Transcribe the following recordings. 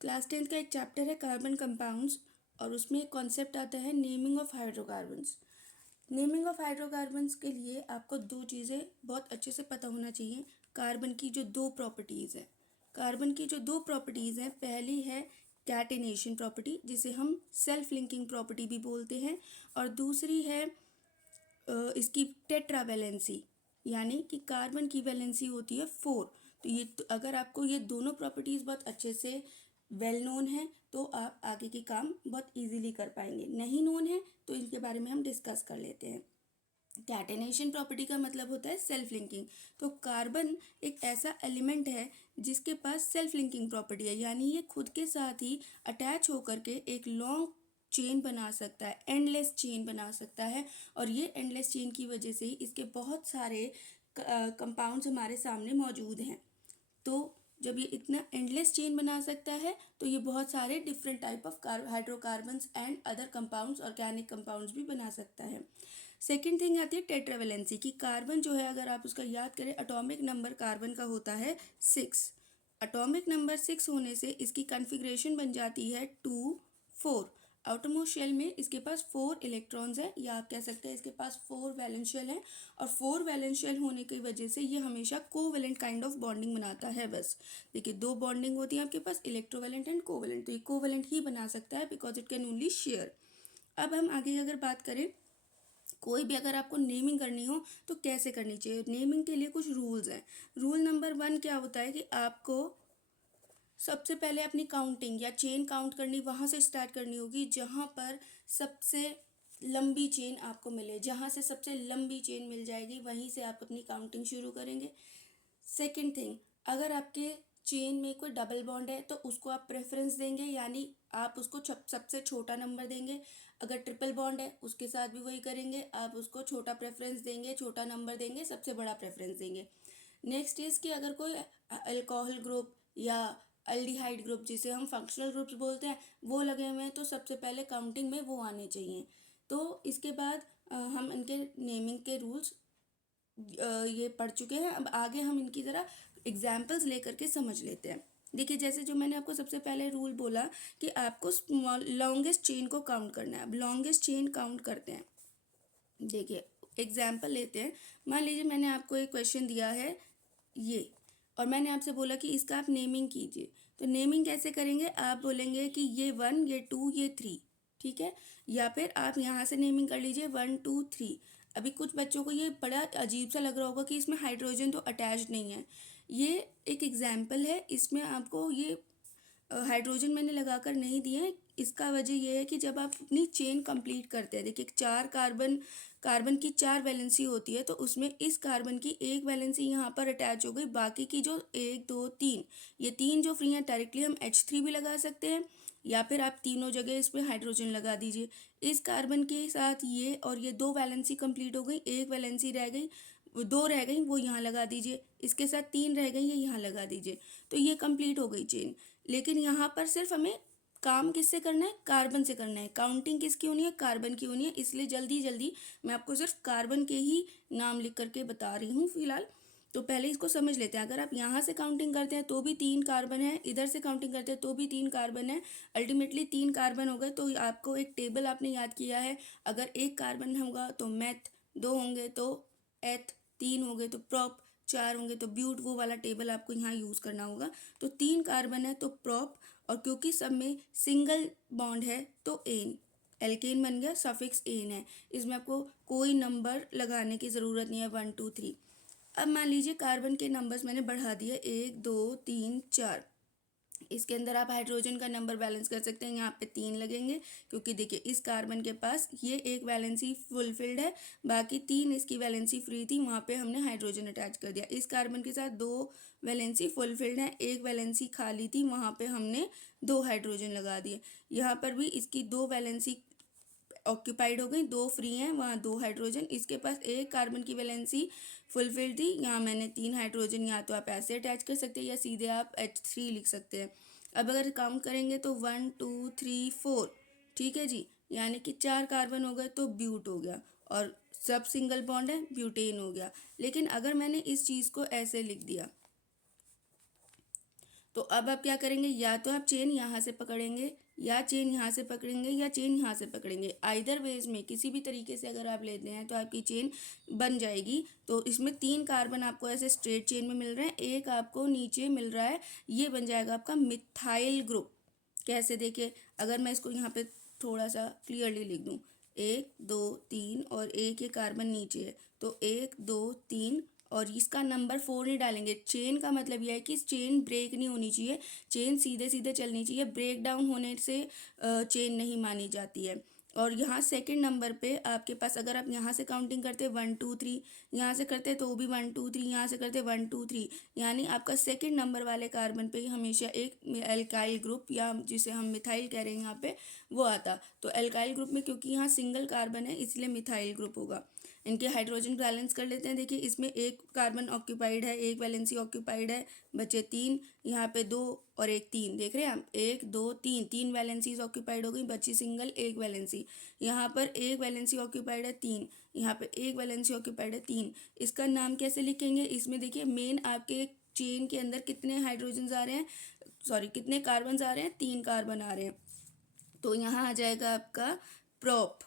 Class 10th का एक chapter है कार्बन कंपाउंड्स और उसमें एक कॉन्सेप्ट आता है naming of hydrocarbons. Naming of hydrocarbons के लिए आपको दो चीज़ें बहुत अच्छे से पता होना चाहिए। कार्बन की जो दो प्रॉपर्टीज़ हैं, कार्बन की जो दो प्रॉपर्टीज़ हैं, पहली है कैटेनेशन प्रॉपर्टी जिसे हम सेल्फ लिंकिंग प्रॉपर्टी भी बोलते हैं, और दूसरी है इसकी टेट्रावैलेंसी, यानी कि कार्बन की वैलेंसी होती है 4। तो अगर आपको ये दोनों प्रॉपर्टीज़ बहुत अच्छे से वेल नोन है तो आप आगे के काम बहुत इजीली कर पाएंगे। नहीं नोन है तो इनके बारे में हम डिस्कस कर लेते हैं। कैटेनेशन प्रॉपर्टी का मतलब होता है सेल्फ लिंकिंग। तो कार्बन एक ऐसा एलिमेंट है जिसके पास सेल्फ लिंकिंग प्रॉपर्टी है, यानी ये खुद के साथ ही अटैच होकर के एक लॉन्ग चेन बना सकता है, एंडलेस चेन बना सकता है। और ये एंडलेस चेन की वजह से ही इसके बहुत सारे कंपाउंड्स हमारे सामने मौजूद हैं। तो जब ये इतना एंडलेस चेन बना सकता है तो ये बहुत सारे different type of hydrocarbons and other compounds, organic compounds भी बना सकता है। सेकेंड थिंग आती है टेट्रावेलेंसी की। कार्बन जो है, अगर आप उसका याद करें, एटॉमिक नंबर कार्बन का होता है 6। एटॉमिक नंबर 6 होने से इसकी कॉन्फ़िगरेशन बन जाती है 2 4। आउटरमोस्ट शेल में इसके पास 4 इलेक्ट्रॉन्स हैं, या आप कह सकते हैं इसके पास 4 वैलेंस शेल हैं। और 4 वैलेंस शेल होने की वजह से ये हमेशा कोवेलेंट काइंड ऑफ बॉन्डिंग बनाता है। बस देखिए, दो बॉन्डिंग होती है आपके पास, इलेक्ट्रोवेलेंट एंड कोवेलेंट। तो ये कोवेलेंट ही बना सकता है because it can only share. अब हम आगे अगर बात करें, कोई भी अगर आपको नेमिंग करनी हो तो कैसे करनी चाहिए। नेमिंग के लिए कुछ रूल्स हैं। रूल नंबर 1 क्या होता है कि आपको सबसे पहले अपनी काउंटिंग या चेन काउंट करनी वहाँ से स्टार्ट करनी होगी जहाँ पर सबसे लंबी चेन आपको मिले। जहाँ से सबसे लंबी चेन मिल जाएगी वहीं से आप अपनी काउंटिंग शुरू करेंगे। सेकंड थिंग, अगर आपके चेन में कोई डबल बॉन्ड है तो उसको आप प्रेफरेंस देंगे, यानी आप उसको सबसे छोटा नंबर देंगे। अगर ट्रिपल बॉन्ड है उसके साथ भी वही करेंगे, आप उसको छोटा प्रेफरेंस देंगे, छोटा नंबर देंगे, सबसे बड़ा प्रेफरेंस देंगे। नेक्स्ट इज़ कि अगर कोई अल्कोहल ग्रुप या अल्डिहाइड ग्रुप, जिसे हम फंक्शनल ग्रुप्स बोलते हैं, वो लगे हुए हैं तो सबसे पहले काउंटिंग में वो आने चाहिए। तो इसके बाद हम इनके नेमिंग के रूल्स ये पढ़ चुके हैं। अब आगे हम इनकी ज़रा एग्जाम्पल्स लेकर के समझ लेते हैं। देखिए, जैसे जो मैंने आपको सबसे पहले रूल बोला कि आपको लॉन्गेस्ट चेन को काउंट करना है। अब लॉन्गेस्ट चेन काउंट करते हैं। देखिए, एग्जाम्पल लेते हैं। मान लीजिए मैंने आपको एक क्वेश्चन दिया है ये, और मैंने आपसे बोला कि इसका आप नेमिंग कीजिए। तो नेमिंग कैसे करेंगे? आप बोलेंगे कि ये 1, ये 2, ये 3, ठीक है। या फिर आप यहाँ से नेमिंग कर लीजिए 1 2 3। अभी कुछ बच्चों को ये बड़ा अजीब सा लग रहा होगा कि इसमें हाइड्रोजन तो अटैच नहीं है। ये एक एग्जाम्पल है, इसमें आपको ये हाइड्रोजन मैंने लगाकर नहीं दिए। इसका वजह यह है कि जब आप अपनी चेन कंप्लीट करते हैं, देखिए 4 कार्बन की 4 वैलेंसी होती है, तो उसमें इस कार्बन की एक वैलेंसी यहाँ पर अटैच हो गई। बाकी की जो 1 2 3, ये 3 जो फ्री हैं डायरेक्टली हम H3 भी लगा सकते हैं, या फिर आप तीनों जगह इस पर हाइड्रोजन लगा दीजिए। इस कार्बन के साथ ये और ये 2 वैलेंसी कंप्लीट हो गई, एक वैलेंसी रह गई, 2 रह गई, वो यहाँ लगा दीजिए। इसके साथ 3 रह गई, ये यहाँ लगा दीजिए। तो ये कंप्लीट हो गई चेन। लेकिन यहाँ पर सिर्फ हमें काम किससे करना है? कार्बन से करना है। काउंटिंग किसकी होनी है? कार्बन की होनी है। इसलिए जल्दी जल्दी मैं आपको सिर्फ कार्बन के ही नाम लिख करके बता रही हूँ फिलहाल। तो पहले इसको समझ लेते हैं। अगर आप यहाँ से काउंटिंग करते हैं तो भी 3 कार्बन है, इधर से काउंटिंग करते हैं तो भी 3 कार्बन है, अल्टीमेटली 3 कार्बन हो गए। तो आपको एक टेबल आपने याद किया है, अगर एक कार्बन होगा तो मेथ, 2 होंगे तो एथ, 3 हो गए तो प्रॉप, 4 होंगे तो ब्यूट। वो वाला टेबल आपको यहाँ यूज़ करना होगा। तो 3 कार्बन है तो प्रॉप, और क्योंकि सब में सिंगल बॉन्ड है तो एन, एल्केन बन गया, सफिक्स एन है। इसमें आपको कोई नंबर लगाने की ज़रूरत नहीं है 1 2 3। अब मान लीजिए कार्बन के नंबर्स मैंने बढ़ा दिए 1 2 3 4। इसके अंदर आप हाइड्रोजन का नंबर बैलेंस कर सकते हैं। यहाँ पे 3 लगेंगे क्योंकि देखिए इस कार्बन के पास ये एक वैलेंसी फुलफिल्ड है, बाकी 3 इसकी वैलेंसी फ्री थी, वहाँ पे हमने हाइड्रोजन अटैच कर दिया। इस कार्बन के साथ 2 वैलेंसी फुलफिल्ड है, एक वैलेंसी खाली थी, वहाँ पे हमने 2 हाइड्रोजन लगा दिए। यहाँ पर भी इसकी 2 वैलेंसी ऑक्यूपाइड हो गई, 2 फ्री हैं, वहाँ 2 हाइड्रोजन। इसके पास एक कार्बन की वैलेंसी फुलफिल्ड थी, यहाँ मैंने 3 हाइड्रोजन। या तो आप ऐसे अटैच कर सकते हैं या सीधे आप H3 लिख सकते हैं। अब अगर काउंट करेंगे तो 1 2 3 4, ठीक है जी, यानी कि 4 कार्बन हो गए तो ब्यूट हो गया, और सब सिंगल बॉन्ड है, ब्यूटेन हो गया। लेकिन अगर मैंने इस चीज़ को ऐसे लिख दिया तो अब आप क्या करेंगे, या तो आप चेन यहाँ से पकड़ेंगे, या चेन यहाँ से पकड़ेंगे, या चेन यहाँ से पकड़ेंगे। आइदर वेज में किसी भी तरीके से अगर आप लेते हैं तो आपकी चेन बन जाएगी। तो इसमें 3 कार्बन आपको ऐसे स्ट्रेट चेन में मिल रहे हैं, एक आपको नीचे मिल रहा है, ये बन जाएगा आपका मिथाइल ग्रुप। कैसे, देखिए अगर मैं इसको यहाँ पे थोड़ा सा क्लियरली लिख दूँ, 1 2 3 और एक ये कार्बन नीचे है, तो 1 2 3 और इसका नंबर 4 नहीं डालेंगे। चेन का मतलब यह है कि चेन ब्रेक नहीं होनी चाहिए, चेन सीधे सीधे चलनी चाहिए, ब्रेक डाउन होने से चेन नहीं मानी जाती है। और यहाँ सेकंड नंबर पे आपके पास, अगर आप यहाँ से काउंटिंग करते 1 2 3, यहाँ से करते तो भी 1 2 3, यहाँ से करते 1 2 3, यानी आपका सेकंड नंबर वाले कार्बन पे ही हमेशा एक एल्काइल ग्रुप, या जिसे हम मिथाइल कह रहे हैं यहाँ पे, वो आता। तो एल्काइल ग्रुप में क्योंकि यहाँ सिंगल कार्बन है इसलिए मिथाइल ग्रुप होगा। इनके हाइड्रोजन बैलेंस कर लेते हैं। देखिए इसमें एक कार्बन ऑक्यूपाइड है, एक वैलेंसी ऑक्यूपाइड है, बचे 3, यहाँ पे 2 और एक 3, देख रहे हैं हम, 1 2 3, 3 वैलेंसीज ऑक्यूपाइड हो गई, बची सिंगल एक वैलेंसी। यहाँ पर एक वैलेंसी ऑक्यूपाइड है 3, यहाँ पे एक वैलेंसी ऑक्यूपाइड है 3। इसका नाम कैसे लिखेंगे, इसमें देखिए मेन आपके चेन के अंदर कितने हाइड्रोजन आ रहे हैं, सॉरी कितने कार्बन आ रहे हैं, 3 कार्बन आ रहे हैं, तो यहाँ आ जाएगा आपका प्रोप।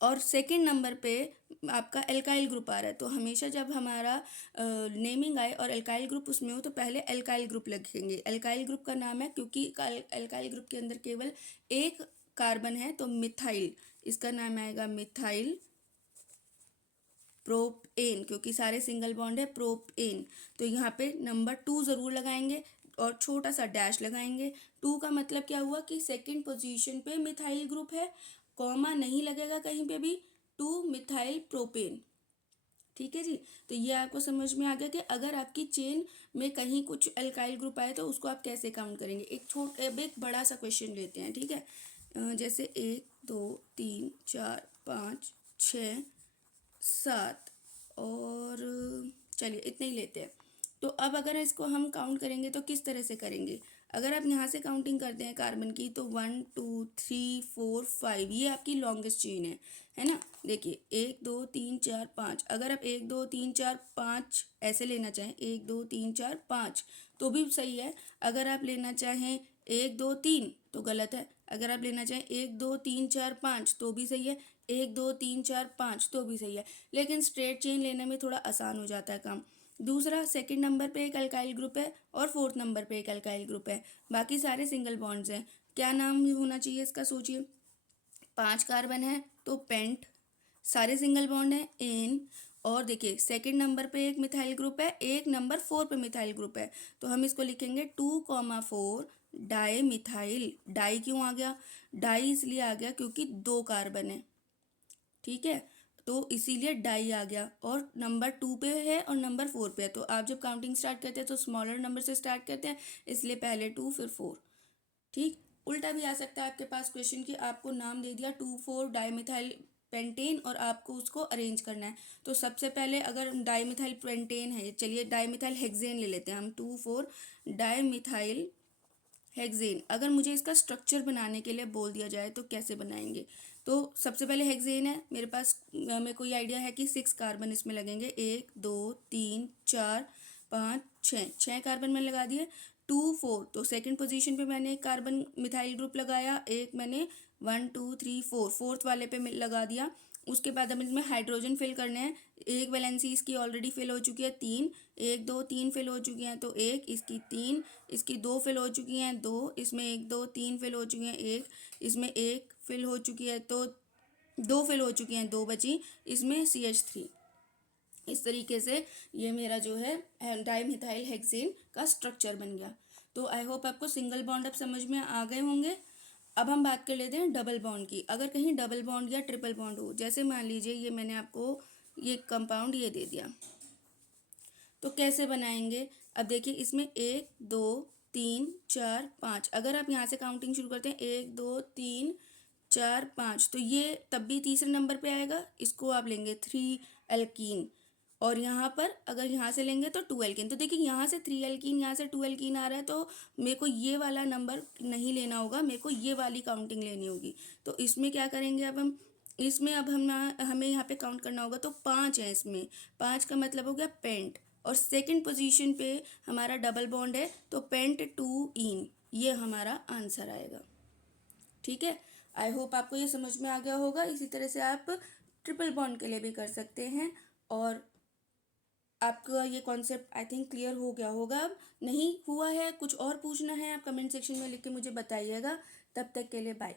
और सेकंड नंबर पे आपका एल्काइल ग्रुप आ रहा है। तो हमेशा जब हमारा नेमिंग आए और एल्काइल ग्रुप उसमें हो तो पहले एल्काइल ग्रुप लिखेंगे। एल्काइल ग्रुप का नाम है क्योंकि एल्काइल ग्रुप के अंदर केवल एक कार्बन है, तो मिथाइल, इसका नाम आएगा मिथाइल प्रोपेन, क्योंकि सारे सिंगल बॉन्ड है, प्रोपेन। तो यहाँ पे नंबर 2 ज़रूर लगाएंगे और छोटा सा डैश लगाएंगे। 2 का मतलब क्या हुआ कि सेकंड पोजीशन पे मिथाइल ग्रुप है, कॉमा नहीं लगेगा कहीं पे भी, 2 मिथाइल प्रोपेन। ठीक है जी। तो ये आपको समझ में आ गया कि अगर आपकी चेन में कहीं कुछ एल्काइल ग्रुप आए तो उसको आप कैसे काउंट करेंगे। अब एक बड़ा सा क्वेश्चन लेते हैं, ठीक है। जैसे 1 2 3 4 5 6 7 और चलिए इतने ही लेते हैं। तो अब अगर इसको हम काउंट करेंगे तो किस तरह से करेंगे। अगर आप यहाँ से काउंटिंग करते हैं कार्बन की तो 1 2 3 4 5, ये आपकी लॉन्गेस्ट चेन है ना। देखिए 1 2 3 4 5, अगर आप 1 2 3 4 5 ऐसे लेना चाहें, 1 2 3 4 5 तो भी सही है। अगर आप लेना चाहें 1 2 3 तो गलत है। अगर आप लेना चाहें 1 2 3 4 5 तो भी सही है, 1 2 3 4 5 तो भी सही है। लेकिन स्ट्रेट चेन लेने में थोड़ा आसान हो जाता है काम। दूसरा, सेकंड नंबर पे एक अल्काइल ग्रुप है और फोर्थ नंबर पे एक अल्काइल ग्रुप है, बाकी सारे सिंगल बॉन्ड्स हैं। क्या नाम होना चाहिए इसका, सोचिए। 5 कार्बन है तो पेंट, सारे सिंगल बॉन्ड हैं, एन। और देखिए सेकंड नंबर पे एक मिथाइल ग्रुप है, एक नंबर 4 पे मिथाइल ग्रुप है, तो हम इसको लिखेंगे 2,4 डाई मिथाइल। डाई क्यों आ गया, डाई इसलिए आ गया क्योंकि 2 कार्बन है, ठीक है, तो इसीलिए डाई आ गया। और नंबर 2 पे है और नंबर 4 पे है, तो आप जब काउंटिंग स्टार्ट करते हैं तो स्मॉलर नंबर से स्टार्ट करते हैं, इसलिए पहले 2 फिर 4। ठीक, उल्टा भी आ सकता है आपके पास क्वेश्चन कि आपको नाम दे दिया 2,4 डाईमिथाइल पेंटेन और आपको उसको अरेंज करना है। तो सबसे पहले अगर डाईमिथाइल पेंटेन है, चलिए डाईमिथाइल हेक्सेन ले लेते हैं हम, 2,4 डाईमिथाइल हेक्सेन। अगर मुझे इसका स्ट्रक्चर बनाने के लिए बोल दिया जाए तो कैसे बनाएंगे। तो सबसे पहले हेक्सेन है मेरे पास, हमें कोई आइडिया है कि 6 कार्बन इसमें लगेंगे, 1 2 3 4 5 6 कार्बन मैंने लगा दिए। 2 4 तो सेकंड पोजीशन पे मैंने एक कार्बन मिथाइल ग्रुप लगाया, एक मैंने 1 2 3 4 फोर्थ वाले पे लगा दिया। उसके बाद हम इसमें हाइड्रोजन फिल करने हैं। एक वैलेंसी इसकी ऑलरेडी फिल हो चुकी है 3, 1 2 3 फिल हो चुकी हैं, तो एक इसकी 3, इसकी 2 फिल हो चुकी हैं 2, इसमें 1 2 3 फिल हो चुकी हैं 1, इसमें 1 फिल हो चुकी है, तो 2 फिल हो चुकी हैं 2 बची, इसमें CH3। इस तरीके से ये मेरा जो है डाईमिथाइल हेक्सेन का स्ट्रक्चर बन गया। तो आई होप आपको सिंगल बॉन्ड अब समझ में आ गए होंगे। अब हम बात कर लेते हैं डबल बॉन्ड की। अगर कहीं डबल बॉन्ड या ट्रिपल बॉन्ड हो, जैसे मान लीजिए ये मैंने आपको ये कंपाउंड ये दे दिया, तो कैसे बनाएंगे। अब देखिए इसमें 1 2 3 4 5, अगर आप यहाँ से काउंटिंग शुरू करते हैं 1 2 3 4 5, तो ये तब भी तीसरे नंबर पे आएगा। इसको आप लेंगे 3 एल्कीन, और यहाँ पर अगर यहाँ से लेंगे तो 2 एल्कीन। तो देखिए यहाँ से 3 एल्कीन, यहाँ से 2 एल्कीन आ रहा है, तो मेरे को ये वाला नंबर नहीं लेना होगा, मेरे को ये वाली काउंटिंग लेनी होगी। तो इसमें क्या करेंगे अब हम, इसमें अब हमें यहाँ पे काउंट करना होगा, तो 5 है इसमें, 5 का मतलब हो गया पेंट, और सेकंड पोजीशन पे हमारा डबल बॉन्ड है, तो पेंट टू इन, ये हमारा आंसर आएगा। ठीक है, आई होप आपको ये समझ में आ गया होगा। इसी तरह से आप ट्रिपल बॉन्ड के लिए भी कर सकते हैं। और आपका ये कॉन्सेप्ट आई थिंक क्लियर हो गया होगा। अब नहीं हुआ है, कुछ और पूछना है, आप कमेंट सेक्शन में लिख के मुझे बताइएगा। तब तक के लिए बाय।